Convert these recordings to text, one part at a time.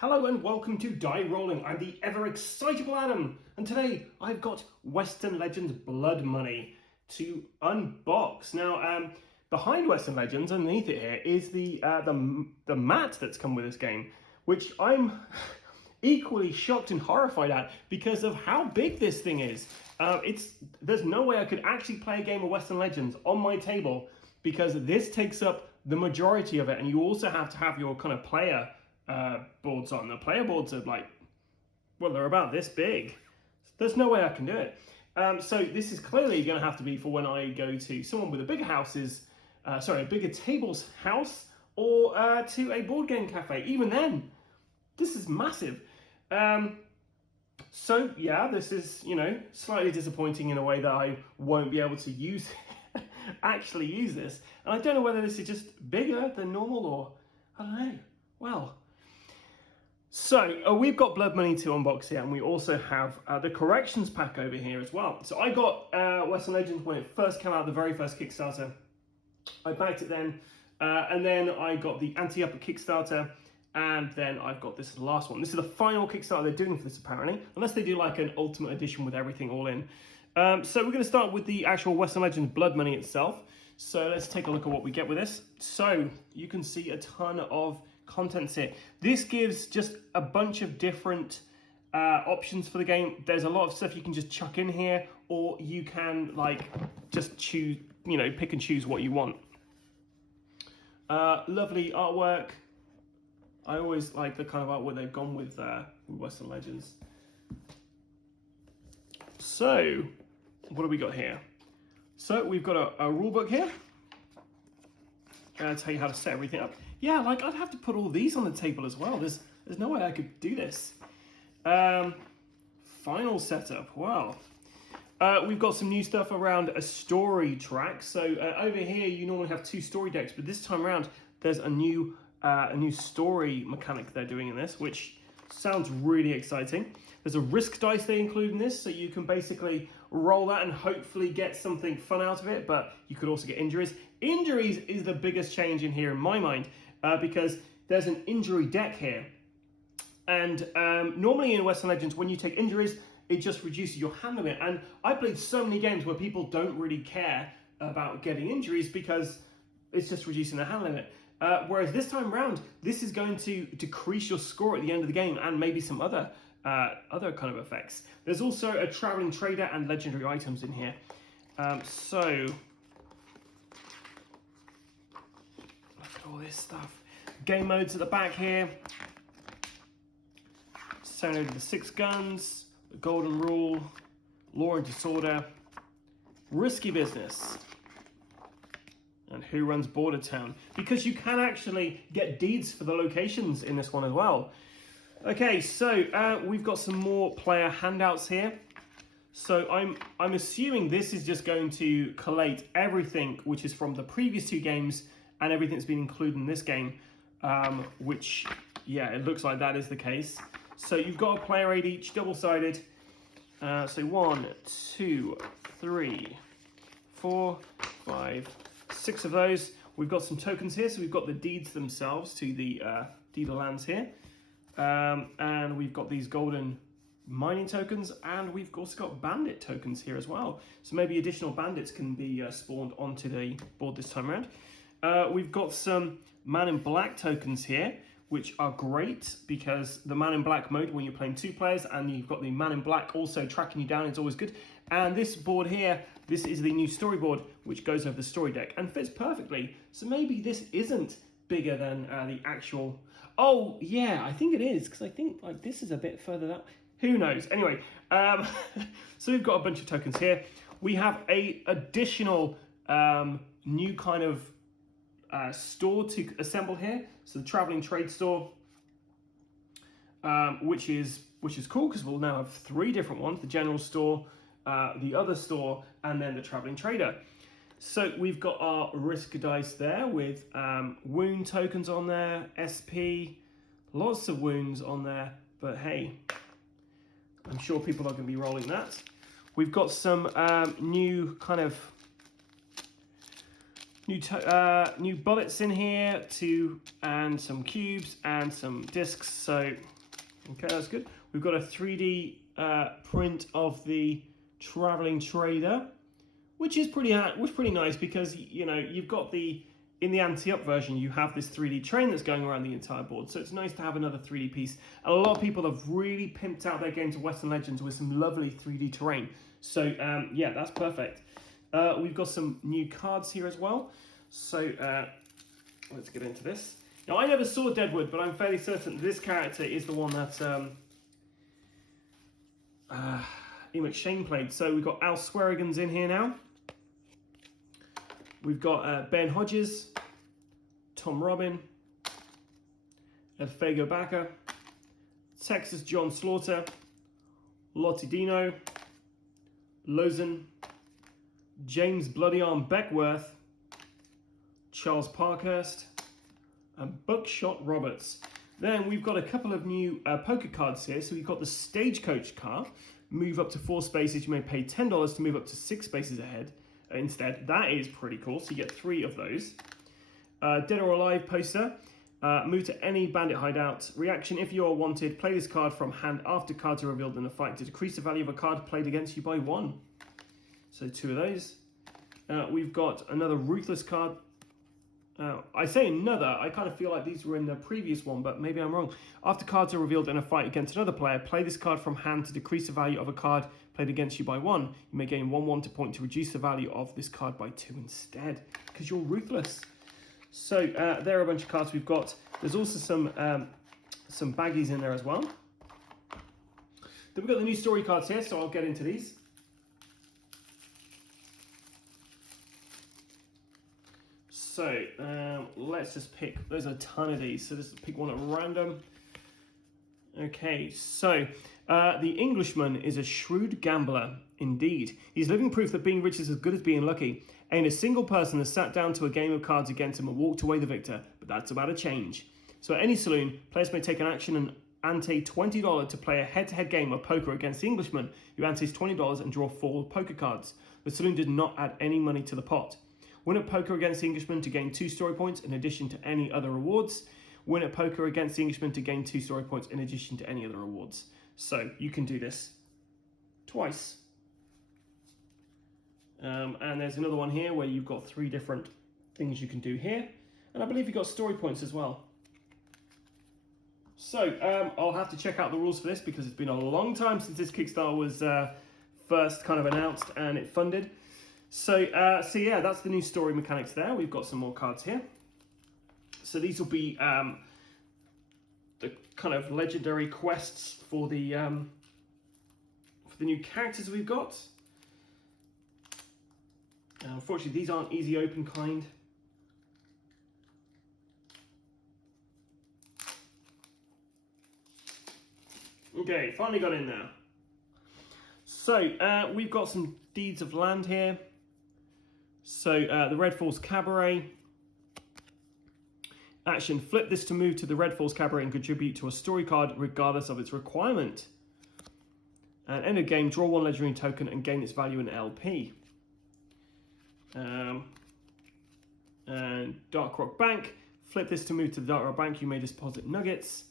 Hello and welcome to Die Rollin. I'm the ever-excitable Adam, and today I've got Western Legends Blood Money to unbox. Now, behind Western Legends, underneath it here, is the mat that's come with this game, which I'm equally shocked and horrified at because of how big this thing is. There's no way I could actually play a game of Western Legends on my table because this takes up the majority of it, and you also have to have your kind of player boards on. The player boards are like, well, they're about this big. There's no way I can do it. So this is clearly going to have to be for when I go to someone with a bigger a bigger table's house, or to a board game cafe. Even then, this is massive. So yeah, this is, slightly disappointing in a way that I won't be able to actually use this. And I don't know whether this is just bigger than normal, or I don't know. Well, so we've got Blood Money to unbox here, and we also have the corrections pack over here as well. So I got Western Legends when it first came out, the very first Kickstarter. I backed it then, and then I got the anti-upper Kickstarter, and then I've got this last one. This is the final Kickstarter they're doing for this, apparently, unless they do like an ultimate edition with everything all in. So we're going to start with the actual Western Legends Blood Money itself. So let's take a look at what we get with this. So you can see a ton of contents here. This gives just a bunch of different options for the game. There's a lot of stuff you can just chuck in here, or you can like just choose, pick and choose what you want. Lovely artwork. I always like the kind of artwork they've gone with Western Legends. So what do we got here? So we've got a rule book here. I'll tell you how to set everything up. Yeah, like I'd have to put all these on the table as well. There's no way I could do this. Final setup, wow. We've got some new stuff around a story track. So over here, you normally have 2 story decks, but this time around, there's a new story mechanic they're doing in this, which sounds really exciting. There's a risk dice they include in this, so you can basically roll that and hopefully get something fun out of it, but you could also get injuries. Injuries is the biggest change in here in my mind, because there's an injury deck here. And normally in Western Legends, when you take injuries, it just reduces your hand limit. And I played so many games where people don't really care about getting injuries because it's just reducing the hand limit. Whereas this time around, this is going to decrease your score at the end of the game, and maybe some other kind of effects. There's also a traveling trader and legendary items in here. So look at all this stuff. Game modes at the back here. 7 over the 6 guns, the golden rule, law and disorder, risky business, and who runs Border Town, because you can actually get deeds for the locations in this one as well. Okay, so we've got some more player handouts here. So I'm assuming this is just going to collate everything which is from the previous 2 games and everything that's been included in this game, which, yeah, it looks like that is the case. So you've got a player aid each, double-sided. So 1, 2, 3, 4, 5, 6 of those. We've got some tokens here, so we've got the deeds themselves to the deed of lands here. And we've got these golden mining tokens, and we've also got bandit tokens here as well. So maybe additional bandits can be spawned onto the board this time around. We've got some Man in Black tokens here, which are great because the Man in Black mode, when you're playing 2 players and you've got the Man in Black also tracking you down, it's always good. And this board here, this is the new storyboard, which goes over the story deck and fits perfectly. So maybe this isn't bigger than the actual... Oh, yeah, I think it is, because I think like this is a bit further that... Who knows? Anyway, so we've got a bunch of tokens here. We have a additional new kind of store to assemble here. So the traveling trade store, which is cool because we'll now have 3 different ones: the general store, the other store, and then the traveling trader. So we've got our risk dice there with wound tokens on there, SP, lots of wounds on there, but hey, I'm sure people are going to be rolling that. We've got some new kind of New bullets in here, and some cubes and some discs. So, okay, that's good. We've got a 3D print of the traveling trader, which is pretty nice because you've got in the anti-up version you have this 3D train that's going around the entire board. So it's nice to have another 3D piece. And a lot of people have really pimped out their game to Western Legends with some lovely 3D terrain. So yeah, that's perfect. We've got some new cards here as well. So let's get into this. Now, I never saw Deadwood, but I'm fairly certain this character is the one that Ian McShane played. So we've got Al Swearigan's in here now. We've got Ben Hodges, Tom Robin, Fago Baca, Texas John Slaughter, Lottie Dino, Lozen, James Bloody Arm Beckworth, Charles Parkhurst, and Buckshot Roberts. Then we've got a couple of new poker cards here. So we've got the Stagecoach card. Move up to 4 spaces. You may pay $10 to move up to 6 spaces ahead instead. That is pretty cool. So you get 3 of those. Dead or Alive poster. Move to any bandit hideout. Reaction: if you are wanted, play this card from hand after cards are revealed in a fight to decrease the value of a card played against you by 1. So 2 of those. We've got another Ruthless card. I say another, I kind of feel like these were in the previous one, but maybe I'm wrong. After cards are revealed in a fight against another player, play this card from hand to decrease the value of a card played against you by 1. You may gain 1/1 to point to reduce the value of this card by 2 instead, because you're ruthless. So there are a bunch of cards we've got. There's also some baggies in there as well. Then we've got the new story cards here, so I'll get into these. So let's just pick, there's a ton of these, so let's pick one at random. Okay, so the Englishman is a shrewd gambler indeed. He's living proof that being rich is as good as being lucky. Ain't a single person has sat down to a game of cards against him and walked away the victor, but that's about to change. So at any saloon, players may take an action and ante $20 to play a head-to-head game of poker against the Englishman, who antes $20 and draw 4 poker cards. The saloon did not add any money to the pot. Win at poker against the Englishman to gain 2 story points in addition to any other rewards. Win at poker against the Englishman to gain 2 story points in addition to any other rewards. So you can do this twice. And there's another one here where you've got 3 different things you can do here. And I believe you've got story points as well. So I'll have to check out the rules for this because it's been a long time since this Kickstarter was first kind of announced and it funded. So yeah, that's the new story mechanics there. We've got some more cards here. So these will be the kind of legendary quests for the new characters we've got. Unfortunately, these aren't easy open kind. Okay, finally got in there. So we've got some deeds of land here. So the Red Falls Cabaret. Action: flip this to move to the Red Falls Cabaret and contribute to a story card regardless of its requirement. And end of game, draw 1 legendary token and gain its value in LP. And Dark Rock Bank. Flip this to move to the Dark Rock Bank. You may deposit nuggets.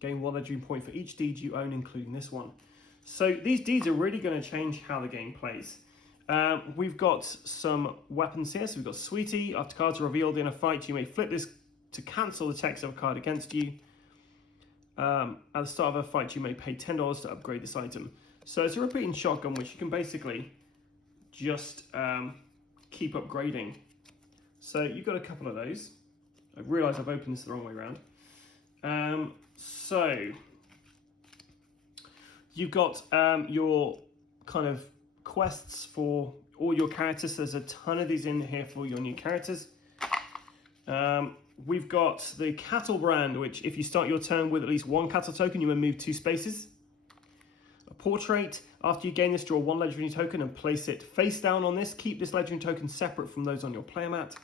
Gain 1 legendary point for each deed you own, including this one. So these deeds are really going to change how the game plays. We've got some weapons here. So we've got Sweetie. After cards are revealed in a fight, you may flip this to cancel the text of a card against you. At the start of a fight, you may pay $10 to upgrade this item. So it's a repeating shotgun, which you can basically just keep upgrading. So you've got a couple of those. I realise I've opened this the wrong way around. So you've got your kind of quests for all your characters. There's a ton of these in here for your new characters. We've got the Cattle Brand, which if you start your turn with at least 1 cattle token, you may move 2 spaces. A Portrait. After you gain this, draw 1 legendary token and place it face down on this. Keep this legendary token separate from those on your player mat.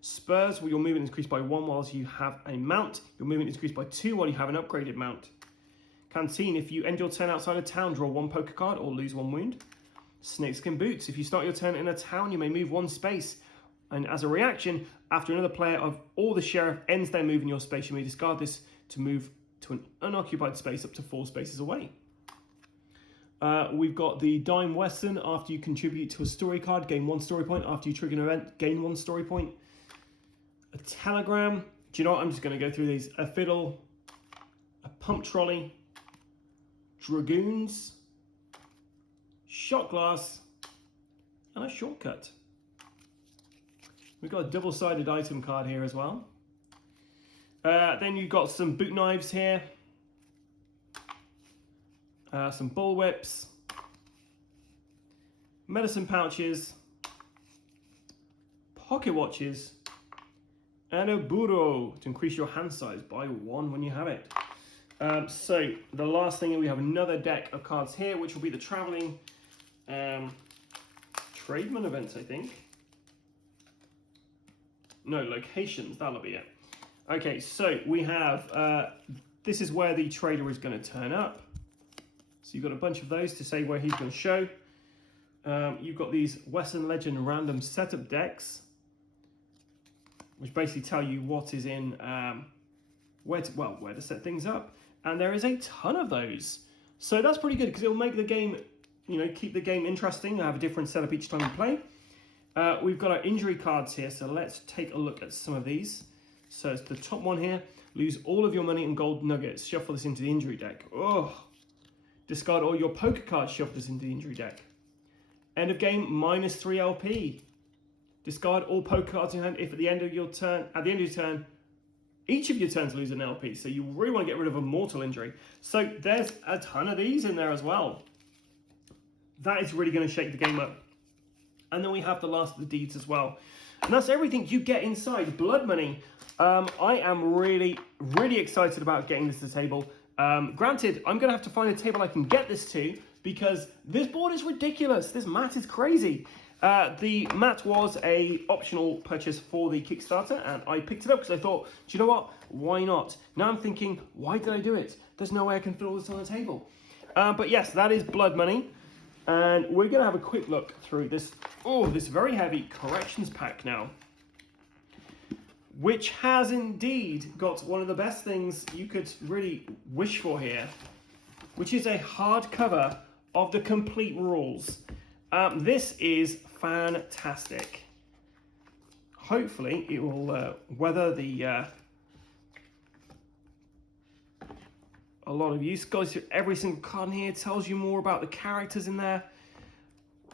Spurs, where your movement is increased by 1 whilst you have a mount. Your movement is increased by 2 while you have an upgraded mount. Canteen, if you end your turn outside of town, draw 1 poker card or lose 1 wound. Snakeskin Boots, if you start your turn in a town, you may move 1 space. And as a reaction, after another player or the sheriff ends their move in your space, you may discard this to move to an unoccupied space up to 4 spaces away. We've got the Dime Western. After you contribute to a story card, gain 1 story point. After you trigger an event, gain 1 story point. A telegram. Do you know what? I'm just going to go through these. A fiddle, a pump trolley, dragoons, shot glass, and a shortcut. We've got a double-sided item card here as well. Then you've got some boot knives here. Some bullwhips. Medicine pouches. Pocket watches. And a burro to increase your hand size by 1 when you have it. So the last thing, we have another deck of cards here, which will be the traveling tradesman events, I think. No, locations, that'll be it. Okay, so we have, this is where the trader is going to turn up. So you've got a bunch of those to say where he's going to show. You've got these Western Legend random setup decks, which basically tell you what is in, where to set things up. And there is a ton of those. So that's pretty good because it'll make the game, keep the game interesting. Have a different setup each time you play. We've got our injury cards here, so let's take a look at some of these. So it's the top one here. Lose all of your money and gold nuggets. Shuffle this into the injury deck. Oh. Discard all your poker cards. Shuffle this into the injury deck. End of game, -3 LP. Discard all poker cards in hand if at the end of your turn, each of your turns lose an LP. So you really want to get rid of a mortal injury. So there's a ton of these in there as well. That is really going to shake the game up. And then we have the last of the deeds as well. And that's everything you get inside Blood Money. I am really, really excited about getting this to the table. Granted, I'm going to have to find a table I can get this to because this board is ridiculous. This mat is crazy. The mat was a optional purchase for the Kickstarter, and I picked it up because I thought, do you know what? Why not? Now I'm thinking, why did I do it? There's no way I can fit all this on the table. But yes, that is Blood Money. And we're going to have a quick look through this, this very heavy corrections pack now, which has indeed got one of the best things you could really wish for here, which is a hardcover of the complete rules. This is fantastic. Hopefully it will weather the a lot of use. Goes through every single card in here, tells you more about the characters in there.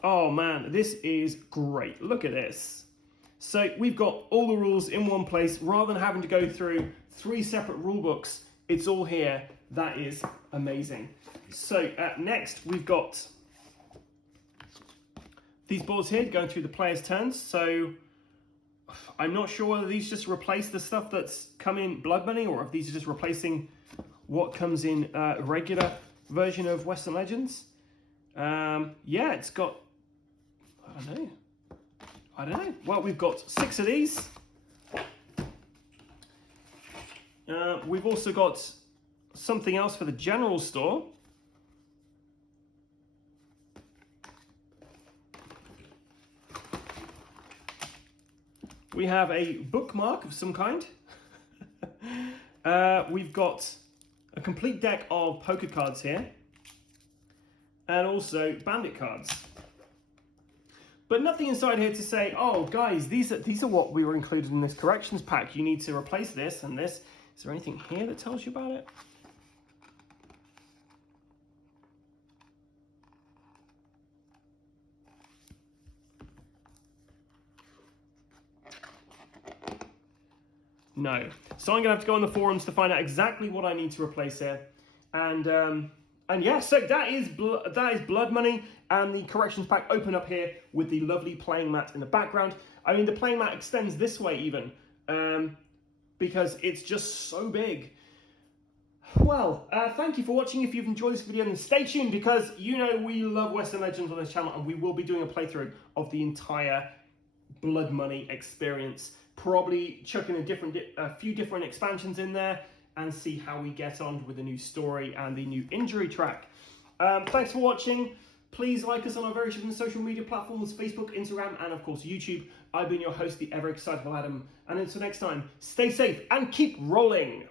Oh man, this is great. Look at this. So we've got all the rules in one place rather than having to go through 3 separate rule books. It's all here. That is amazing. So next we've got these boards here going through the players' turns. So I'm not sure whether these just replace the stuff that's come in Blood Money or if these are just replacing what comes in a regular version of Western Legends. Yeah, it's got, I don't know. Well, we've got 6 of these. We've also got something else for the general store. We have a bookmark of some kind. We've got a complete deck of poker cards here, and also bandit cards. But nothing inside here to say, oh guys, these are what we were included in this corrections pack. You need to replace this and this. Is there anything here that tells you about it? No. So I'm going to have to go on the forums to find out exactly what I need to replace here. And yeah, so that is Blood Money, and the corrections pack open up here with the lovely playing mat in the background. I mean, the playing mat extends this way even, because it's just so big. Well, thank you for watching. If you've enjoyed this video, then stay tuned, because we love Western Legends on this channel, and we will be doing a playthrough of the entire Blood Money experience. Probably chucking a few different expansions in there and see how we get on with the new story and the new injury track. Thanks for watching. Please like us on our various different social media platforms, Facebook, Instagram, and of course YouTube. I've been your host, the ever excitable Adam. And until next time, stay safe and keep rolling.